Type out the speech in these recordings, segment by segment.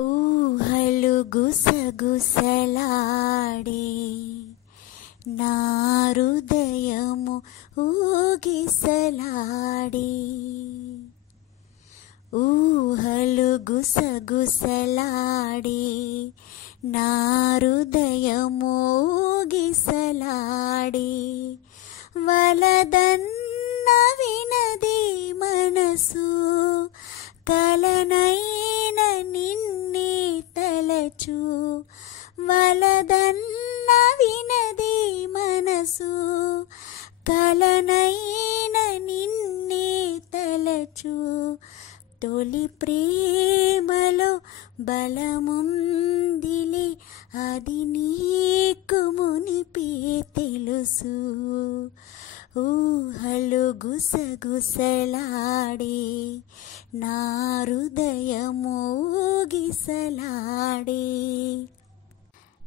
ఊహలు గుసగుసలాడే నా హృదయము ఊగిసలాడే. ఊహలు గుసగుసలాడే నా హృదయము ఊగిసలాడే. వలదన్న వినది మనసు, కలనైన నిన్నే తలచు. వలదన్న వినది మనసు, కలనైన నిన్నే తలచు. తొలి ప్రేమలో బలముందిలే, అది నీకు మునిపే తెలుసు. ఊహలు గుసగుసలాడే నా హృదయము ఊగిసలాడే.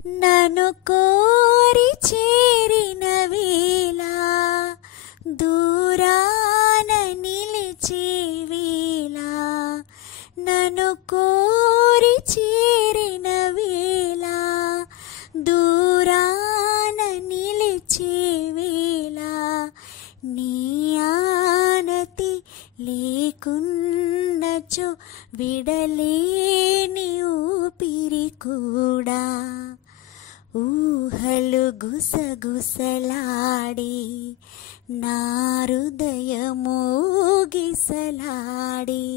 నన్ను కోరి చేరిన వేళ, దూరాన నిలిచే వేళ. నన్ను కోరి చేరిన వేళ, దూరాన నిలిచే వేళ. నీ ఆనతి లేకున్నచో విడలేని ఊపిరి కూడా. ఊహలు గుసగుసలాడే నా హృదయము ఊగిసలాడే.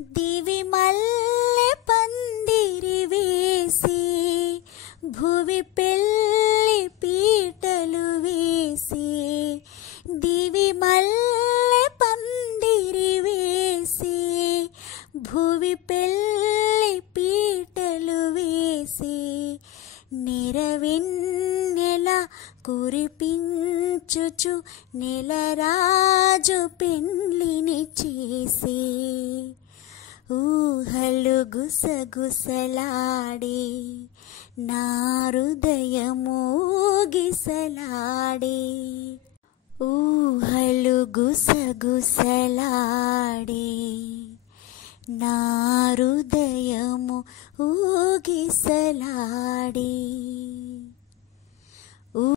దివి మల్లె పందిరి వేసి, భువి పెళ్లి పీటలు వేసి. దివి మల్లె పందిరి వేసి, భువి పెళ్లి పీటలు వేసి. నెరవెన్నెల కురిపించుచు నెలరాజు పెండ్లిని చేసి. ఊహలు గుసగుసలాడే